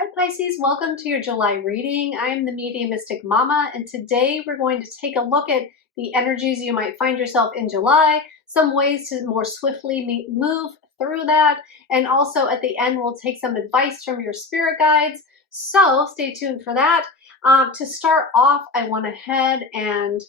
Hi Pisces, welcome to your July reading. I am the Mediumistic Mama, and today we're going to take a look at the energies you might find yourself in July, some ways to more swiftly move through that, and also at the end we'll take some advice from your spirit guides. So stay tuned for that. To start off, I went ahead and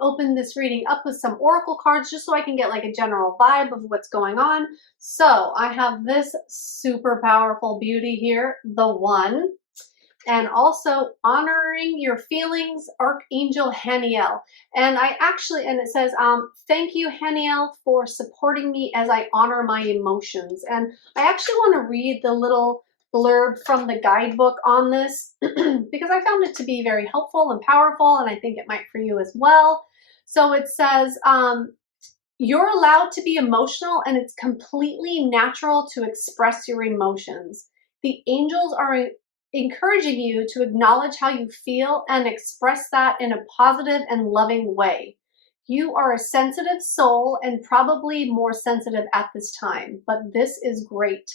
open this reading up with some oracle cards just so I can get like a general vibe of what's going on. So I have this super powerful beauty here, the One, and also honoring your feelings, Archangel Haniel. And it says, thank you, Haniel, for supporting me as I honor my emotions. And I actually want to read the little blurb from the guidebook on this because I found it to be very helpful and powerful, and I think it might for you as well. So it says, you're allowed to be emotional, and it's completely natural to express your emotions. The angels are encouraging you to acknowledge how you feel and express that in a positive and loving way. You are a sensitive soul and probably more sensitive at this time, but this is great.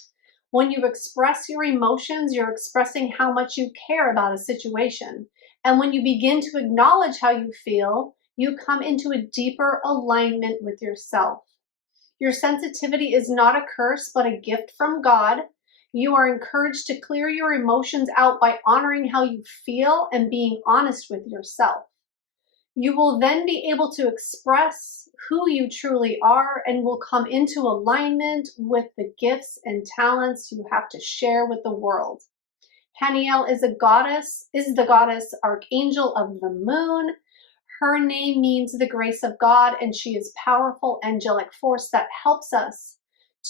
When you express your emotions, you're expressing how much you care about a situation. And when you begin to acknowledge how you feel, you come into a deeper alignment with yourself. Your sensitivity is not a curse, but a gift from God. You are encouraged to clear your emotions out by honoring how you feel and being honest with yourself. You will then be able to express who you truly are and will come into alignment with the gifts and talents you have to share with the world. Haniel is the goddess archangel of the moon. Her name means the grace of God, and she is powerful angelic force that helps us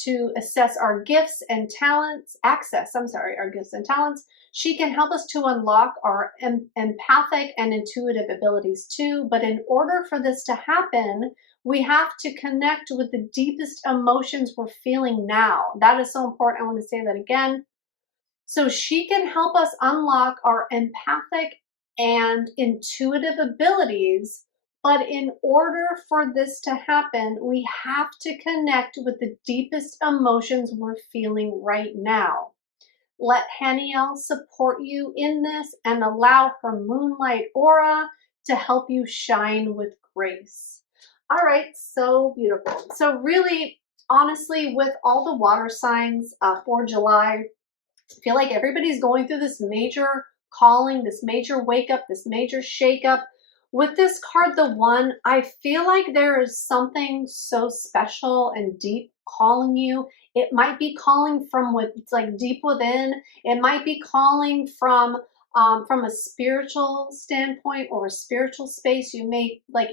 to access our gifts and talents. She can help us to unlock our empathic and intuitive abilities too. But in order for this to happen, we have to connect with the deepest emotions we're feeling now. That is so important. I want to say that again. So she can help us unlock our empathic and intuitive abilities. But in order for this to happen, we have to connect with the deepest emotions we're feeling right now. Let Haniel support you in this and allow her moonlight aura to help you shine with grace. All right, so beautiful. So really, honestly, with all the water signs for July, I feel like everybody's going through this major calling, this major wake up, this major shake up. With this card, the One, I feel like there is something so special and deep calling you. It might be calling from it's like deep within. It might be calling from a spiritual standpoint or a spiritual space. You may like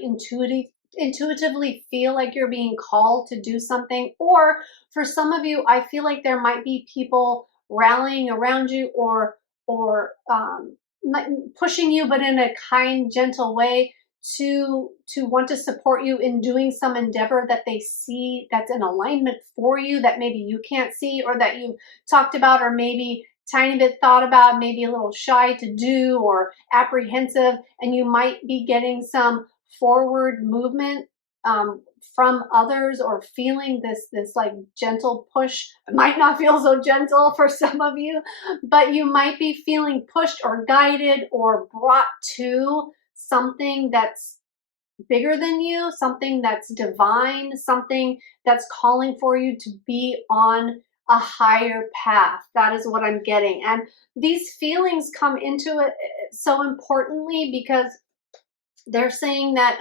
intuitively feel like you're being called to do something. Or for some of you, I feel like there might be people rallying around you or pushing you, but in a kind, gentle way to want to support you in doing some endeavor that they see that's in alignment for you, that maybe you can't see, or that you've talked about, or maybe tiny bit thought about, maybe a little shy to do or apprehensive, and you might be getting some forward movement from others, or feeling this like gentle push. It might not feel so gentle for some of you, but you might be feeling pushed or guided or brought to something that's bigger than you, something that's divine, something that's calling for you to be on a higher path. That is what I'm getting. And these feelings come into it so importantly because they're saying that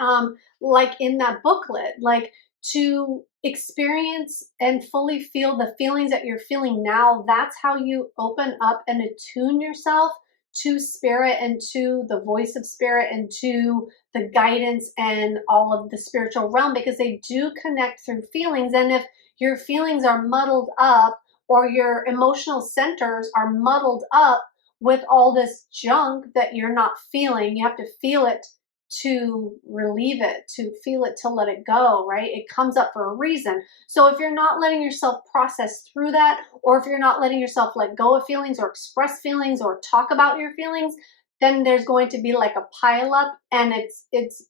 like in that booklet, like to experience and fully feel the feelings that you're feeling now, that's how you open up and attune yourself to spirit and to the voice of spirit and to the guidance and all of the spiritual realm, because they do connect through feelings. And if your feelings are muddled up, or your emotional centers are muddled up with all this junk that you're not feeling, you have to feel it to relieve it, to feel it, to let it go, right? It comes up for a reason. So if you're not letting yourself process through that, or if you're not letting yourself let go of feelings or express feelings or talk about your feelings, then there's going to be like a pile up, and it's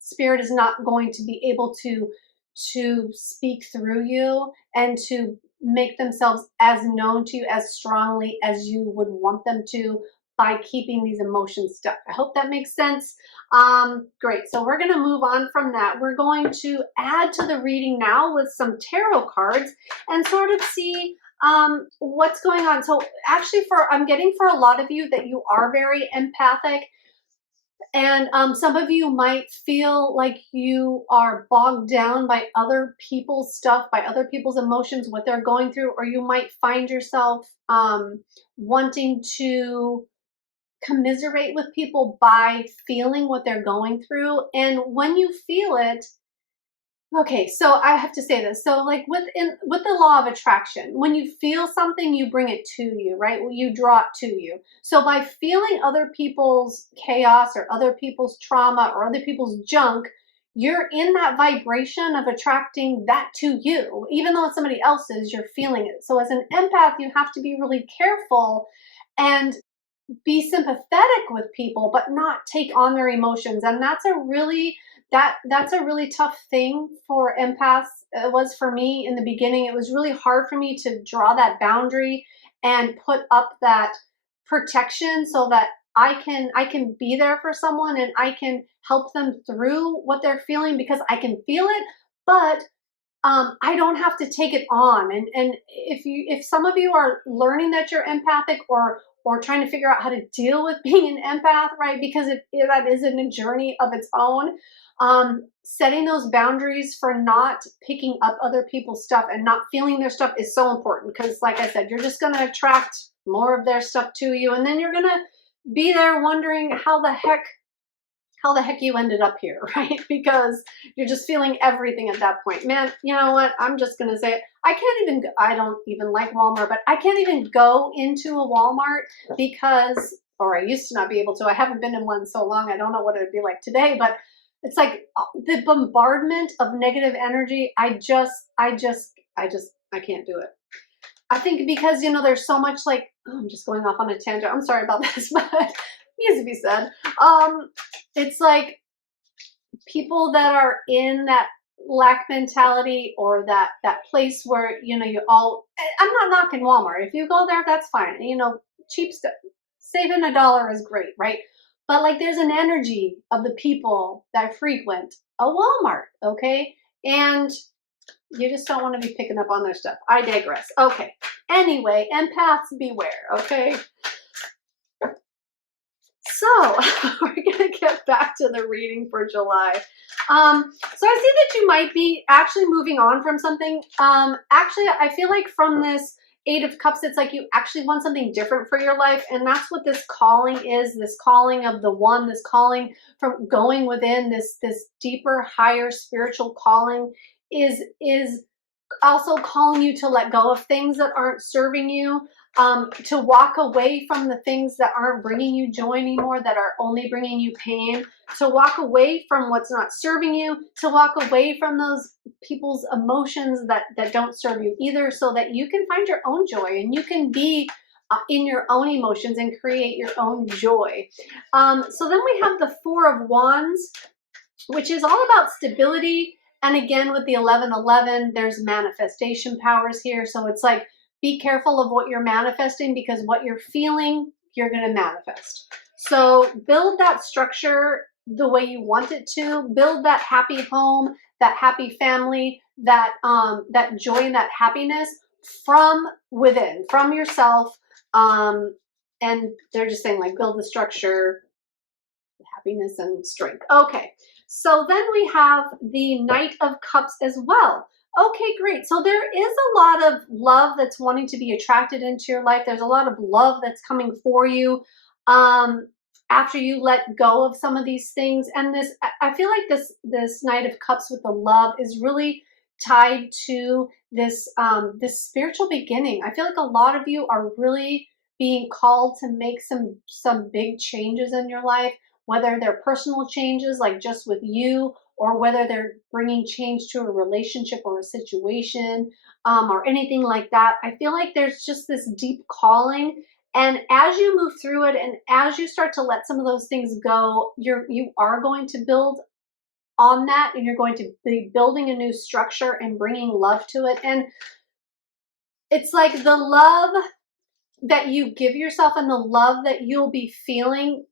spirit is not going to be able to speak through you and to make themselves as known to you as strongly as you would want them to by keeping these emotions stuck. I hope that makes sense. Great. So we're going to move on from that. We're going to add to the reading now with some tarot cards and sort of see what's going on. So actually I'm getting for a lot of you that you are very empathic. And some of you might feel like you are bogged down by other people's stuff, by other people's emotions, what they're going through, or you might find yourself wanting to commiserate with people by feeling what they're going through. And when you feel it, okay, so I have to say this. So like with the law of attraction, when you feel something, you bring it to you, right? You draw it to you. So by feeling other people's chaos or other people's trauma or other people's junk, you're in that vibration of attracting that to you. Even though it's somebody else's, you're feeling it. So as an empath, you have to be really careful and be sympathetic with people, but not take on their emotions. And that's a really tough thing for empaths. It was for me in the beginning. It was really hard for me to draw that boundary and put up that protection so that I can be there for someone and I can help them through what they're feeling because I can feel it, but I don't have to take it on. And if some of you are learning that you're empathic or trying to figure out how to deal with being an empath, right? Because that is in a journey of its own. Setting those boundaries for not picking up other people's stuff and not feeling their stuff is so important because, like I said, you're just going to attract more of their stuff to you, and then you're going to be there wondering how the heck you ended up here, right? Because you're just feeling everything at that point. Man, you know what? I'm just going to say it. I don't even like Walmart, but I can't even go into a Walmart because, or I used to not be able to. I haven't been in one so long. I don't know what it would be like today, but it's like the bombardment of negative energy. I can't do it. I think because, there's so much like, oh, I'm just going off on a tangent. I'm sorry about this, but needs to be said. It's like people that are in that lack mentality or that place where, I'm not knocking Walmart. If you go there, that's fine. Cheap stuff, saving $1 is great, right? But like there's an energy of the people that frequent a Walmart, okay? And you just don't want to be picking up on their stuff. I digress. Okay. Anyway, empaths beware, okay? So we're going to get back to the reading for July. So I see that you might be actually moving on from something. Actually, I feel like from this Eight of Cups, it's like you actually want something different for your life. And that's what this calling is, this calling of the one, this calling from going within, this deeper, higher spiritual calling is also calling you to let go of things that aren't serving you, to walk away from the things that aren't bringing you joy anymore, that are only bringing you pain, to walk away from what's not serving you, to walk away from those people's emotions that don't serve you either, so that you can find your own joy and you can be in your own emotions and create your own joy. So then we have the Four of Wands, which is all about stability. And again, with the 1111, there's manifestation powers here. So it's like, be careful of what you're manifesting because what you're feeling, you're going to manifest. So build that structure the way you want it to. Build that happy home, that happy family, that joy and that happiness from within, from yourself. And they're just saying like build the structure, happiness and strength. Okay. So then we have the Knight of Cups as well. Okay, great. So there is a lot of love that's wanting to be attracted into your life. There's a lot of love that's coming for you after you let go of some of these things. And I feel like this Knight of Cups with the love is really tied to this spiritual beginning. I feel like a lot of you are really being called to make some big changes in your life, whether they're personal changes like just with you, or whether they're bringing change to a relationship or a situation, or anything like that. I feel like there's just this deep calling. And as you move through it and as you start to let some of those things go, you are going to build on that, and you're going to be building a new structure and bringing love to it. And it's like the love that you give yourself and the love that you'll be feeling,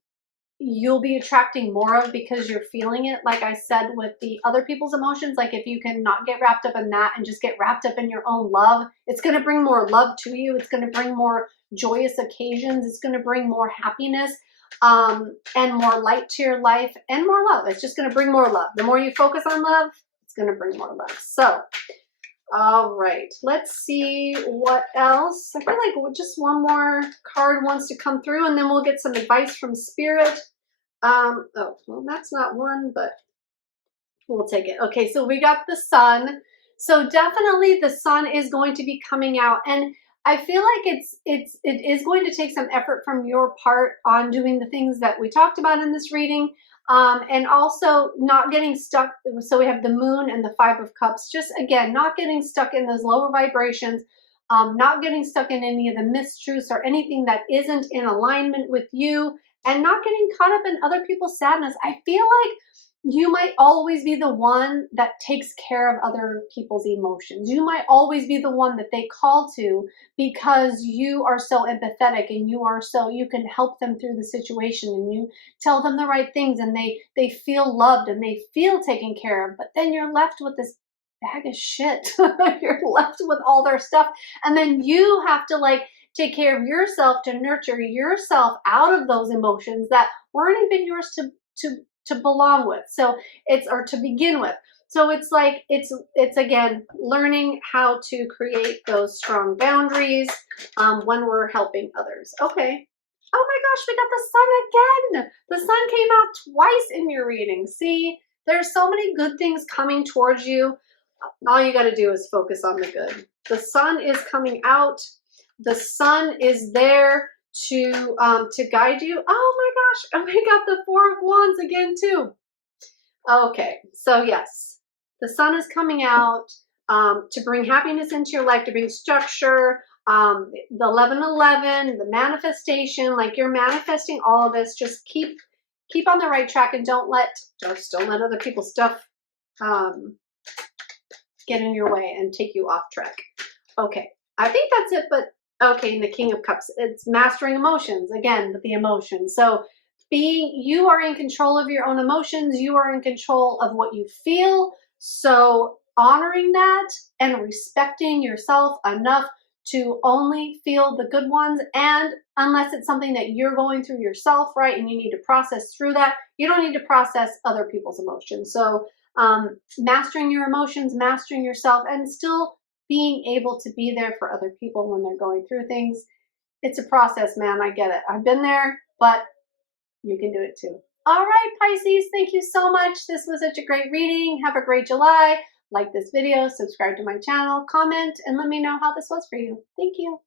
you'll be attracting more of because you're feeling it. Like I said with the other people's emotions, like if you can not get wrapped up in that and just get wrapped up in your own love, it's going to bring more love to you. It's going to bring more joyous occasions. It's going to bring more happiness, and more light to your life and more love. It's just going to bring more love. The more you focus on love, it's going to bring more love. So all right, let's see what else. I feel like just one more card wants to come through, and then we'll get some advice from Spirit. Oh, well, that's not one, but we'll take it. Okay, so we got the Sun. So definitely the Sun is going to be coming out, and I feel like it is going to take some effort from your part on doing the things that we talked about in this reading. And also not getting stuck. So we have the Moon and the Five of Cups. Just again, not getting stuck in those lower vibrations, not getting stuck in any of the mistruths or anything that isn't in alignment with you, and not getting caught up in other people's sadness. I feel like you might always be the one that takes care of other people's emotions. You might always be the one that they call to because you are so empathetic and you can help them through the situation, and you tell them the right things, and they feel loved and they feel taken care of. But then you're left with this bag of shit. You're left with all their stuff, and then you have to like take care of yourself to nurture yourself out of those emotions that weren't even yours to belong with. So it's, or to begin with. So it's like, it's again, learning how to create those strong boundaries when we're helping others. Okay. Oh my gosh, we got the Sun again. The Sun came out twice in your reading. See, there's so many good things coming towards you. All you got to do is focus on the good. The Sun is coming out. The Sun is there to guide you. Oh my gosh, and we got the Four of Wands again too. Okay, so yes, the Sun is coming out to bring happiness into your life, to bring structure. The 1111, the manifestation, like you're manifesting all of this. Just keep on the right track, and don't let other people's stuff get in your way and take you off track. Okay, I think that's it, but okay, and the King of Cups, it's mastering emotions, again, with the emotions. So you are in control of your own emotions. You are in control of what you feel. So honoring that and respecting yourself enough to only feel the good ones. And unless it's something that you're going through yourself, right, and you need to process through that, you don't need to process other people's emotions. So mastering your emotions, mastering yourself, and still being able to be there for other people when they're going through things. It's a process, man. I get it. I've been there, but you can do it too. All right, Pisces, thank you so much. This was such a great reading. Have a great July. Like this video, subscribe to my channel, comment, and let me know how this was for you. Thank you.